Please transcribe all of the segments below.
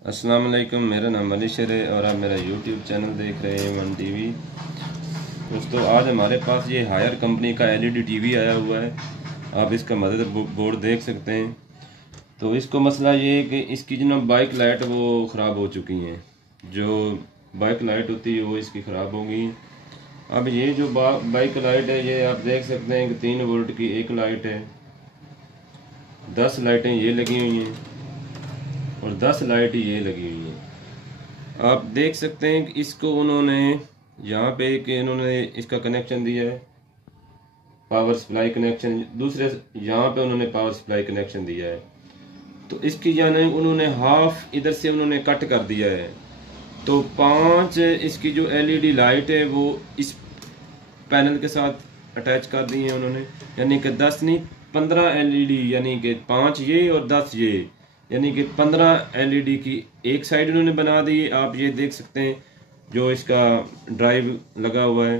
अस्सलाम वालेकुम, मेरा नाम अली शेर है और आप मेरा यूट्यूब चैनल देख रहे हैं वन टीवी। दोस्तों, आज हमारे पास ये हायर कंपनी का एलईडी टीवी आया हुआ है। आप इसका मदर बोर्ड देख सकते हैं। तो इसको मसला ये है कि इसकी जो बाइक लाइट वो ख़राब हो चुकी हैं। जो बाइक लाइट होती है वो इसकी ख़राब हो गई। अब ये जो बाइक लाइट है ये आप देख सकते हैं कि 3 वोल्ट की एक लाइट है, 10 लाइटें ये लगी हुई हैं और 10 लाइट ये लगी हुई हैं। आप देख सकते हैं कि इसको उन्होंने यहाँ पे इन्होंने इसका कनेक्शन दिया है, पावर सप्लाई कनेक्शन। दूसरे यहाँ पे उन्होंने पावर सप्लाई कनेक्शन दिया है। तो इसकी जाने उन्होंने हाफ इधर से उन्होंने कट कर दिया है। तो 5 इसकी जो एलईडी लाइट है वो इस पैनल के साथ अटैच कर दी है उन्होंने, यानी कि 10 नहीं 15 एलईडी, यानी कि 5 ये और 10 ये, यानी कि 15 एलईडी की एक साइड इन्होंने बना दी। आप ये देख सकते हैं जो इसका ड्राइव लगा हुआ है,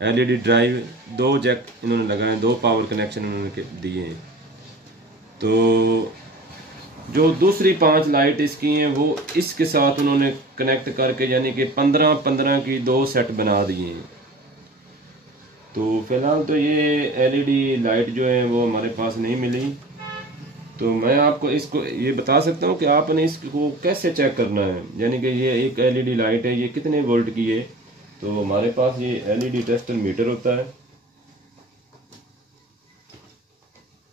एलईडी ड्राइव, 2 जैक इन्होंने लगाए, 2 पावर कनेक्शन इन्होंने दिए हैं। तो जो दूसरी 5 लाइट इसकी हैं वो इसके साथ उन्होंने कनेक्ट करके, यानी कि 15-15 की 2 सेट बना दिए हैं। तो फिलहाल तो ये एलईडी लाइट जो है वो हमारे पास नहीं मिली। तो मैं आपको इसको ये बता सकता हूँ कि आपने इसको कैसे चेक करना है, यानी कि ये एक एलईडी लाइट है, ये कितने वोल्ट की है। तो हमारे पास ये एलईडी टेस्टर मीटर होता है।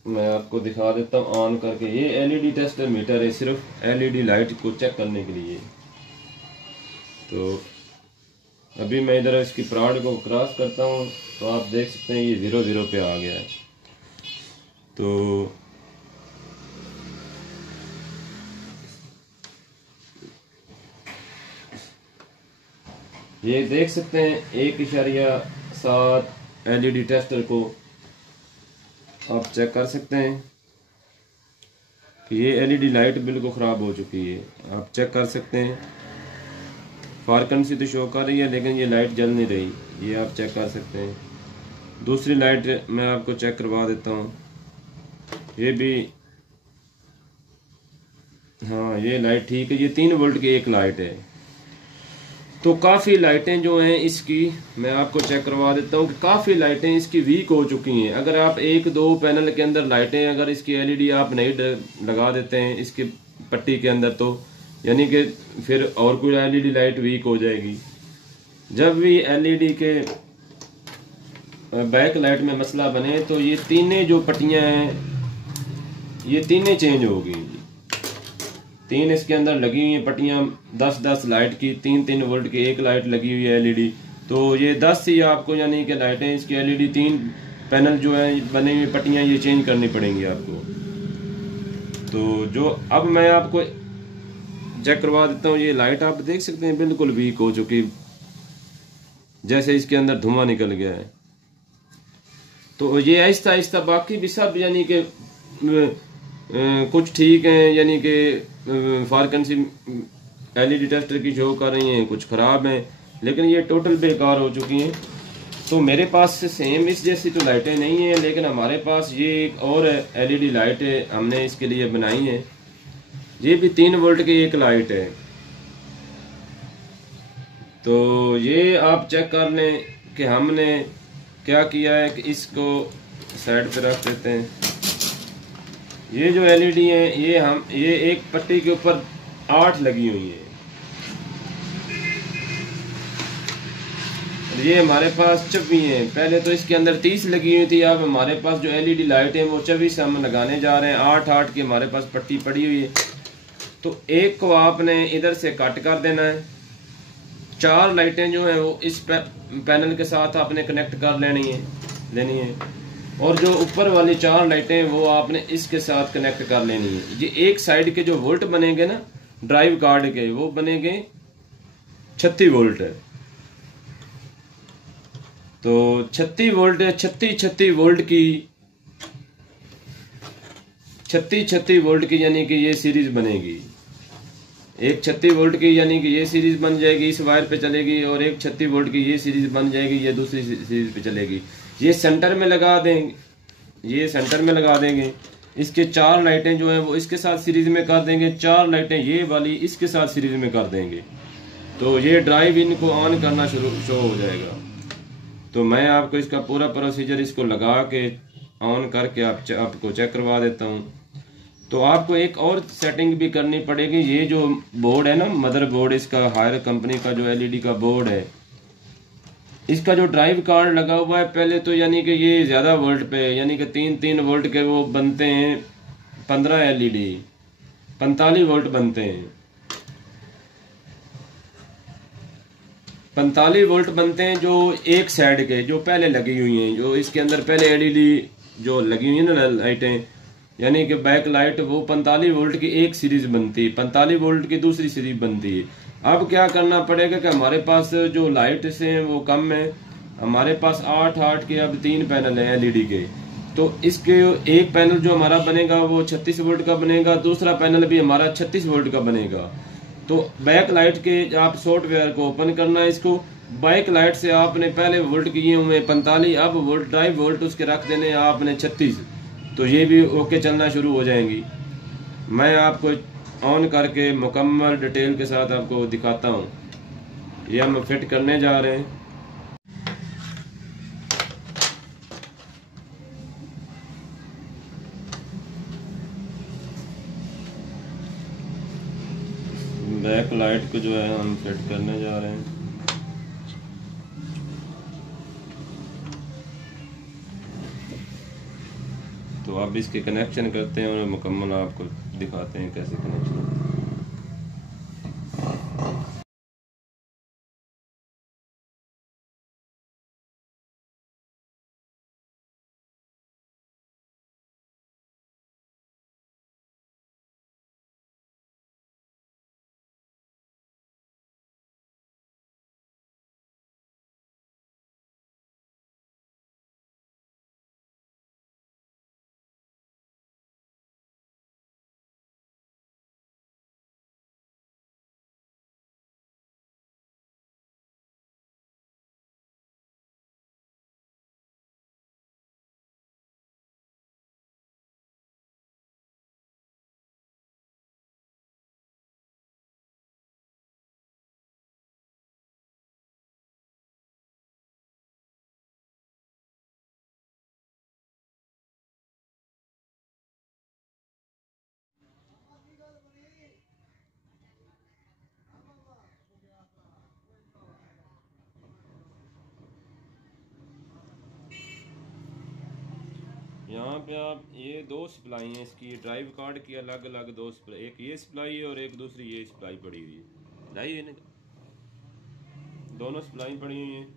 मैं आपको दिखा देता हूँ ऑन करके। ये एलईडी टेस्टर मीटर है, सिर्फ एलईडी लाइट को चेक करने के लिए। तो अभी मैं इधर इसकी प्राड को क्रॉस करता हूँ तो आप देख सकते हैं ये 0-0 पे आ गया है। तो ये देख सकते हैं 1.7 एलईडी टेस्टर को आप चेक कर सकते हैं कि ये एलईडी लाइट बिल्कुल ख़राब हो चुकी है। आप चेक कर सकते हैं, फ्रीक्वेंसी तो शो कर रही है लेकिन ये लाइट जल नहीं रही, ये आप चेक कर सकते हैं। दूसरी लाइट मैं आपको चेक करवा देता हूँ। ये भी, हाँ ये लाइट ठीक है, ये 3 वोल्ट की एक लाइट है। तो काफ़ी लाइटें जो हैं इसकी मैं आपको चेक करवा देता हूँ कि काफ़ी लाइटें इसकी वीक हो चुकी हैं। अगर आप 1-2 पैनल के अंदर लाइटें, अगर इसकी एलईडी आप नहीं लगा देते हैं इसकी पट्टी के अंदर, तो यानी कि फिर और कोई एलईडी लाइट वीक हो जाएगी। जब भी एलईडी के बैक लाइट में मसला बने तो ये तीनें जो पट्टियाँ हैं ये तीनें चेंज होगी। 3 इसके अंदर लगी हुई पट्टियाँ 10-10 लाइट की, 3-3 वोल्ट की एक लाइट लगी हुई है एलईडी। तो ये 10 ही आपको, यानी कि लाइटें इसकी एलईडी 3 पैनल जो है बनी हुई पट्टियाँ ये चेंज करनी पड़ेंगी आपको। तो जो अब मैं आपको चेक करवा देता हूँ, ये लाइट आप देख सकते हैं बिल्कुल वीक हो चुकी, जैसे इसके अंदर धुआं निकल गया है। तो ये आहिस्ता आहिस्ता बाकी भी सब, यानी कि कुछ ठीक हैं, यानी कि फ्रीक्वेंसी एलईडी टेस्टर की शो कर रही हैं, कुछ ख़राब हैं, लेकिन ये टोटल बेकार हो चुकी हैं। तो मेरे पास सेम इस जैसी तो लाइटें नहीं हैं, लेकिन हमारे पास ये एक और एलईडी लाइट है, हमने इसके लिए बनाई है। ये भी 3 वोल्ट की एक लाइट है। तो ये आप चेक कर लें कि हमने क्या किया है कि इसको साइड पे रख देते हैं। ये जो एलईडी है ये एक पट्टी के ऊपर 8 लगी हुई है। ये हमारे पास 24 है, पहले तो इसके अंदर 30 लगी हुई थी। अब हमारे पास जो एलईडी लाइट है वो 24 हम लगाने जा रहे हैं। 8-8 की हमारे पास पट्टी पड़ी हुई है। तो एक को आपने इधर से कट कर देना है। 4 लाइटें जो है वो इस पैनल के साथ आपने कनेक्ट कर लेनी है और जो ऊपर वाली 4 लाइटें वो आपने इसके साथ कनेक्ट कर लेनी है। ये एक साइड के जो वोल्ट बनेंगे ना ड्राइव कार्ड के, वो बनेंगे 36 वोल्ट है। तो 36 वोल्ट है, 36 वोल्ट की 36 वोल्ट की, यानी कि ये सीरीज बनेगी। एक 36 वोल्ट की, यानी कि ये सीरीज बन जाएगी, इस वायर पे चलेगी, और एक 36 वोल्ट की ये सीरीज बन जाएगी, ये दूसरी सीरीज पे चलेगी। ये सेंटर में लगा देंगे, ये सेंटर में लगा देंगे। इसके 4 लाइटें जो है वो इसके साथ सीरीज में कर देंगे, 4 लाइटें ये वाली इसके साथ सीरीज में कर देंगे, तो ये ड्राइव इन को ऑन करना शो हो जाएगा। तो मैं आपको इसका पूरा प्रोसीजर इसको लगा के ऑन करके आपको चेक करवा देता हूँ। तो आपको एक और सेटिंग भी करनी पड़ेगी। ये जो बोर्ड है ना, मदर बोर्ड, इसका हायर कंपनी का जो एलईडी का बोर्ड है, इसका जो ड्राइव कार्ड लगा हुआ है पहले तो यानी कि ये ज़्यादा वोल्ट पे, यानी कि 3 वोल्ट के वो बनते हैं 15 एलईडी, 45 वोल्ट बनते हैं, 45 वोल्ट बनते हैं जो एक साइड के जो पहले लगी हुई हैं, जो इसके अंदर पहले एलईडी जो लगी हुई है ना लाइटें, यानी कि बैक लाइट, वो 45 वोल्ट की एक सीरीज बनती है, 45 वोल्ट की दूसरी सीरीज बनती है। अब क्या करना पड़ेगा कि हमारे पास जो लाइट से हैं वो कम है, हमारे पास 8 के अब 3 पैनल हैं एलईडी के, तो इसके एक पैनल जो हमारा बनेगा वो 36 वोल्ट का बनेगा, दूसरा पैनल भी हमारा 36 वोल्ट का बनेगा। तो बैक लाइट के आप सॉफ्टवेयर को ओपन करना है, इसको बैक लाइट से आपने पहले वोल्ट किए हुए 45, अब वोल्ट ड्राइव वोल्ट उसके रख देने आपने 36, तो ये भी ओके चलना शुरू हो जाएंगी। मैं आपको ऑन करके मुकम्मल डिटेल के साथ आपको दिखाता हूँ। ये हम फिट करने जा रहे हैं। बैक लाइट को जो है हम फिट करने जा रहे हैं। तो अब इसके कनेक्शन करते हैं और मुकम्मल आपको दिखाते हैं कैसे कनेक्शन। यहाँ पे आप ये 2 सप्लाई हैं इसकी, ड्राइव कार्ड की अलग अलग 2 सप्लाई, एक ये सप्लाई है और एक दूसरी ये सप्लाई पड़ी हुई है, लाई है ना, दोनों सप्लाई पड़ी हुई हैं।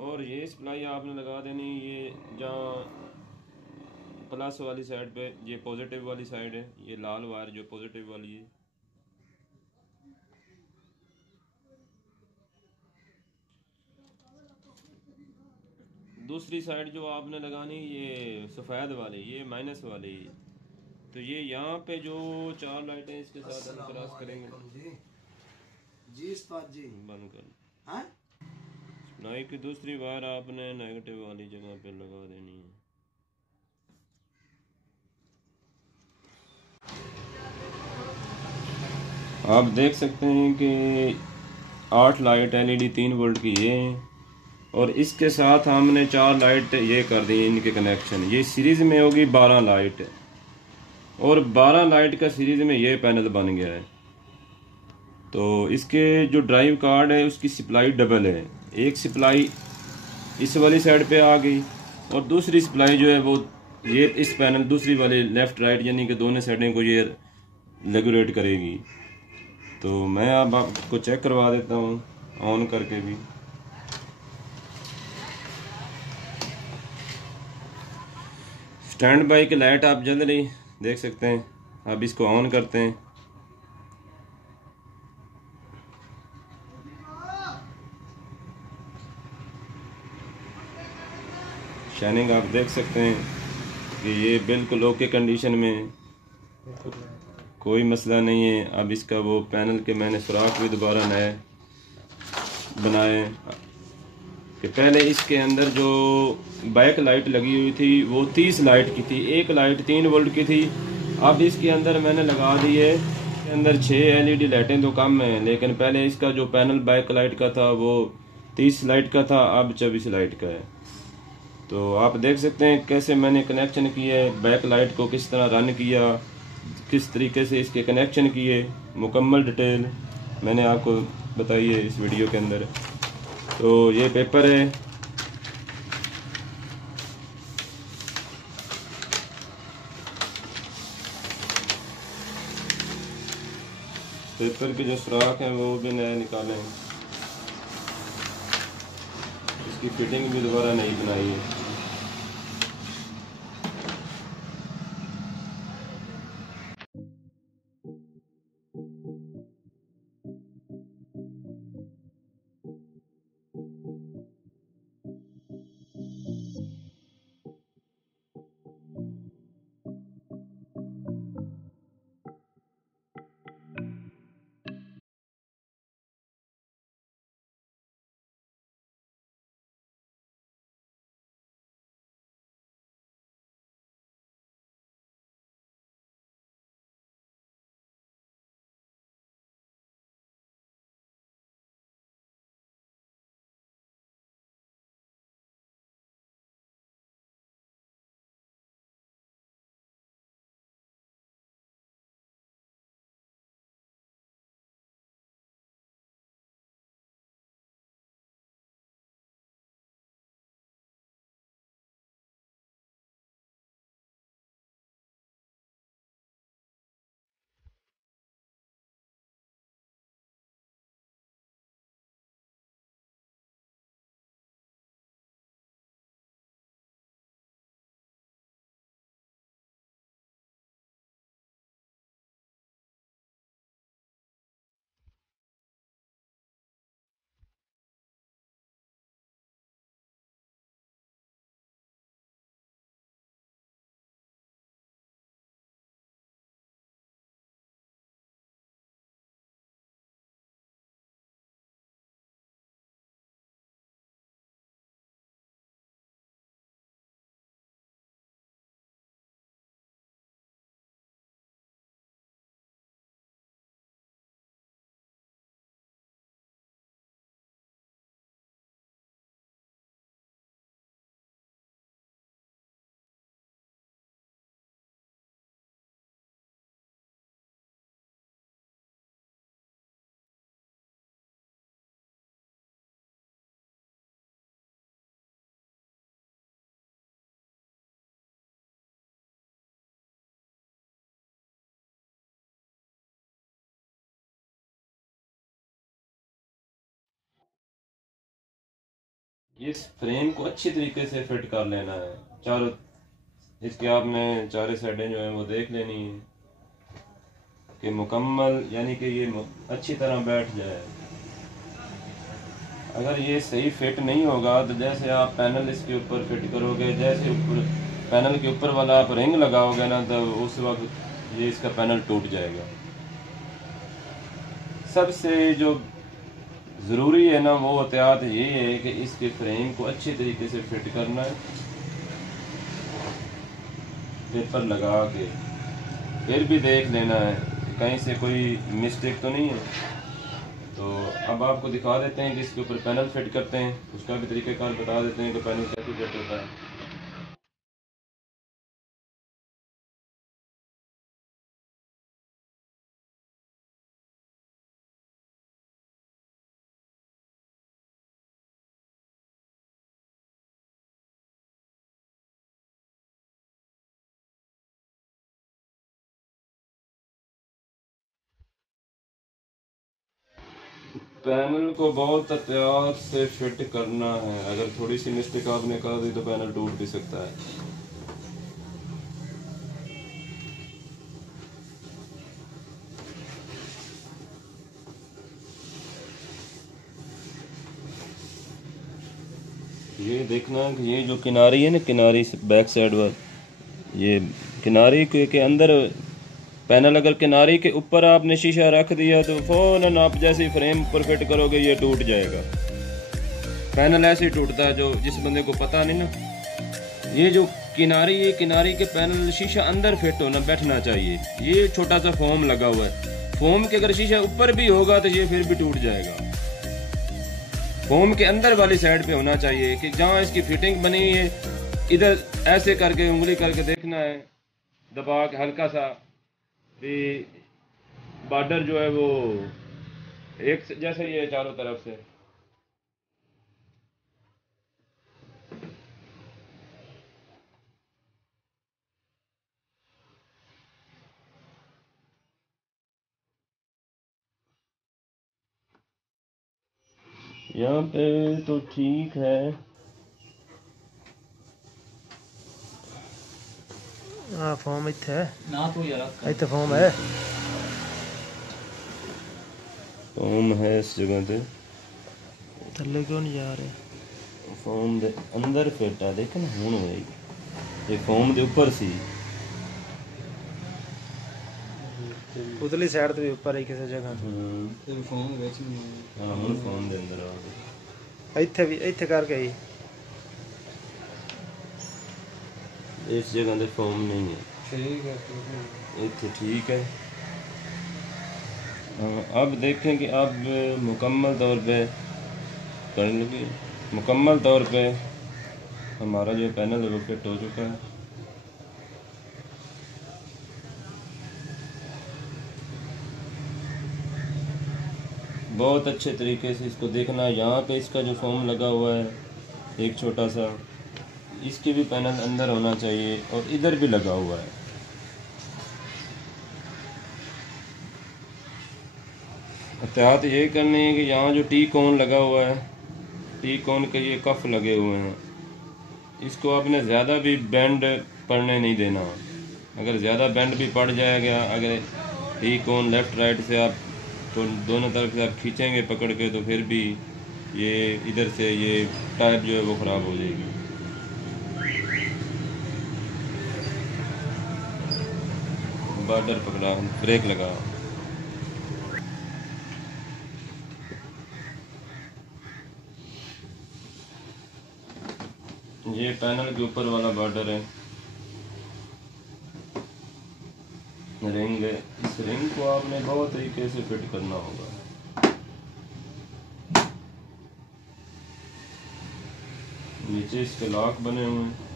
और ये सप्लाई आपने लगा देनी ये जहाँ प्लस वाली साइड पे, ये पॉजिटिव वाली साइड है, ये लाल वायर जो पॉजिटिव वाली है। दूसरी साइड जो आपने लगानी ये सफ़ेद वाली, ये माइनस वाली। तो ये यहाँ पे जो 4 लाइटें इसके साथ हम क्रॉस करेंगे जी बंद कर। सप्लाई की दूसरी वायर आपने नेगेटिव वाली जगह पे लगा देनी है। आप देख सकते हैं कि 8 लाइट एलईडी 3 वोल्ट की ये हैं, और इसके साथ हमने 4 लाइट ये कर दी इनके कनेक्शन। ये सीरीज में होगी 12 लाइट, और 12 लाइट का सीरीज में ये पैनल बन गया है। तो इसके जो ड्राइव कार्ड है उसकी सप्लाई डबल है, एक सप्लाई इस वाली साइड पे आ गई और दूसरी सप्लाई जो है वो ये इस पैनल दूसरी वाले लेफ्ट राइट यानी कि दोनों साइडें को ये रेगुलेट करेगी। तो मैं अब आपको चेक करवा देता हूँ ऑन करके भी। स्टैंड बाई की लाइट आप जल रही देख सकते हैं। अब इसको ऑन करते हैं। शाइनिंग आप देख सकते हैं कि ये बिल्कुल ओके कंडीशन में है, कोई मसला नहीं है। अब इसका वो पैनल के मैंने सुराख भी दोबारा नए बनाए। कि पहले इसके अंदर जो बैक लाइट लगी हुई थी वो 30 लाइट की थी, एक लाइट 3 वोल्ट की थी। अब इसके अंदर मैंने लगा दी है, इसके अंदर 6 एलईडी लाइटें तो कम हैं, लेकिन पहले इसका जो पैनल बैक लाइट का था वो 30 लाइट का था, अब 24 लाइट का है। तो आप देख सकते हैं कैसे मैंने कनेक्शन किए, बैक लाइट को किस तरह रन किया, किस तरीके से इसके कनेक्शन किए, मुकम्मल डिटेल मैंने आपको बताई है इस वीडियो के अंदर। तो ये पेपर है, पेपर के जो सुराख हैं वो भी नए निकाले हैं, इसकी फिटिंग भी दोबारा नई बनाई है। इस फ्रेम को अच्छी तरीके से फिट कर लेना है, चारों इसके आपने चारों साइडें जो है वो देख लेनी है कि मुकम्मल, यानी कि ये अच्छी तरह बैठ जाए। अगर ये सही फिट नहीं होगा तो जैसे आप पैनल इसके ऊपर फिट करोगे, जैसे ऊपर पैनल के ऊपर वाला आप रिंग लगाओगे ना, तो उस वक्त ये इसका पैनल टूट जाएगा। सबसे जो ज़रूरी है ना वो एहतियात ये है कि इसके फ्रेम को अच्छी तरीके से फिट करना है, पेपर लगा के फिर भी देख लेना है कि कहीं से कोई मिस्टेक तो नहीं है। तो अब आपको दिखा देते हैं कि इसके ऊपर पैनल फिट करते हैं, उसका भी तरीक़ाकार बता देते हैं कि पैनल कैसे फिट होता है। पैनल को बहुत एहतियात से फिट करना है, अगर थोड़ी सी मिस्टेक आपने कर दी तो पैनल टूट भी सकता है। ये देखना कि ये जो किनारी है ना, किनारी से बैक साइड पर, ये किनारी के अंदर पैनल, अगर किनारी के ऊपर आपने शीशा रख दिया तो फौरन आप जैसे फ्रेम पर फिट करोगे ये टूट जाएगा। पैनल ऐसे ही टूटता है, जो जिस बंदे को पता नहीं ना। ये जो किनारी के पैनल शीशा अंदर फिट होना बैठना चाहिए। ये छोटा सा फोम लगा हुआ है, फोम के अगर शीशा ऊपर भी होगा तो ये फिर भी टूट जाएगा। फोम के अंदर वाली साइड पे होना चाहिए कि जहाँ इसकी फिटिंग बनी है, इधर ऐसे करके उंगली करके देखना है, दबा के हल्का सा भी बॉर्डर जो है वो एक जैसे ही है चारों तरफ से। यहाँ पे तो ठीक है। हाँ फॉर्म इत्थे है ना तो यार इत्थे फॉर्म है, फोम है इस जगह पे, थल्ले क्यों नहीं जा रहे? फोम दे अंदर फिट है, देख ना हुन होएगी। ये फोम दे ऊपर सी उतली साइड तो भी ऊपर है किसी जगह। ਤੇ ਫੋਨ ਵਿੱਚ ਨਹੀਂ ਹੈ। हाँ हुन फोम दे अंदर आ गए। इत्थे भी इत्थे करके ही इस जगह दे फोम नहीं है, ਠੀਕ ਹੈ इतने ठीक है। अब देखें कि अब मुकम्मल तौर पे करने लगी, मुकम्मल तौर पे हमारा जो पैनल है वो फिट हो चुका है। बहुत अच्छे तरीके से इसको देखना है। यहाँ पे इसका जो फोम लगा हुआ है एक छोटा सा, इसके भी पैनल अंदर होना चाहिए और इधर भी लगा हुआ है। एहतियात ये करनी है कि यहाँ जो टी कोन लगा हुआ है, टी कोन के ये कफ लगे हुए हैं, इसको आपने ज़्यादा भी बेंड पड़ने नहीं देना। अगर ज़्यादा बेंड भी पड़ जाएगा, अगर टी कोन लेफ़्ट राइट से आप तो दोनों तरफ से आप खींचेंगे पकड़ के, तो फिर भी ये इधर से ये टाइप जो है वो ख़राब हो जाएगी। बॉर्डर पकड़ा, ब्रेक लगा। ये पैनल के ऊपर वाला बॉर्डर है, रिंग है। इस रिंग को आपने बहुत तरीके से फिट करना होगा। नीचे इसके लॉक बने हुए हैं।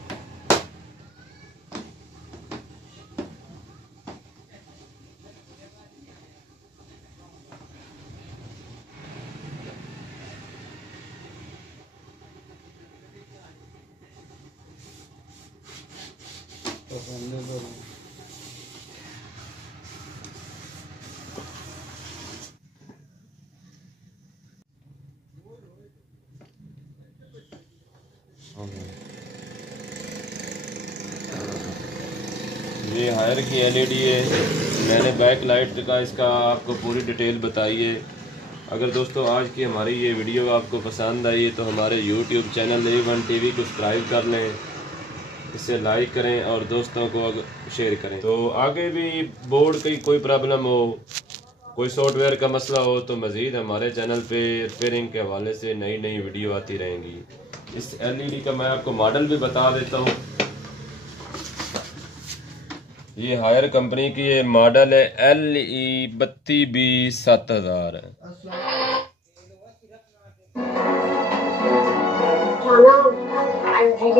ये हायर की एलईडी है। मैंने बैक लाइट का इसका आपको पूरी डिटेल बताई है। अगर दोस्तों आज की हमारी ये वीडियो आपको पसंद आई तो हमारे YouTube चैनल A1 TV को सब्सक्राइब कर लें, इसे लाइक करें और दोस्तों को शेयर करें। तो आगे भी बोर्ड की कोई प्रॉब्लम हो, कोई सॉफ्टवेयर का मसला हो, तो मज़ीद हमारे चैनल पे रिपेयरिंग के हवाले से नई नई वीडियो आती रहेंगी। इस एलईडी का मैं आपको मॉडल भी बता देता हूँ। ये हायर कंपनी की ये मॉडल है LE32B7000 है।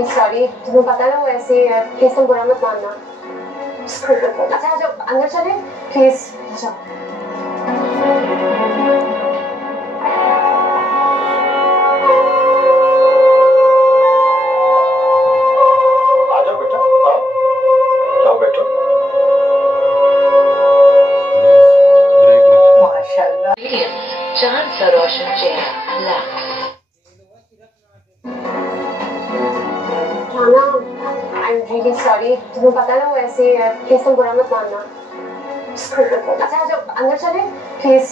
सॉरी, तुम्हें पता है वो ऐसे केस बुरा मत मानना। अच्छा जब अंदर चले प्लीज। चांद सा रोशन चेहरा सॉरी, तुम्हें पता है वो ऐसे केस बुरा मत मानना। अच्छा जब अंदर चले प्लीज।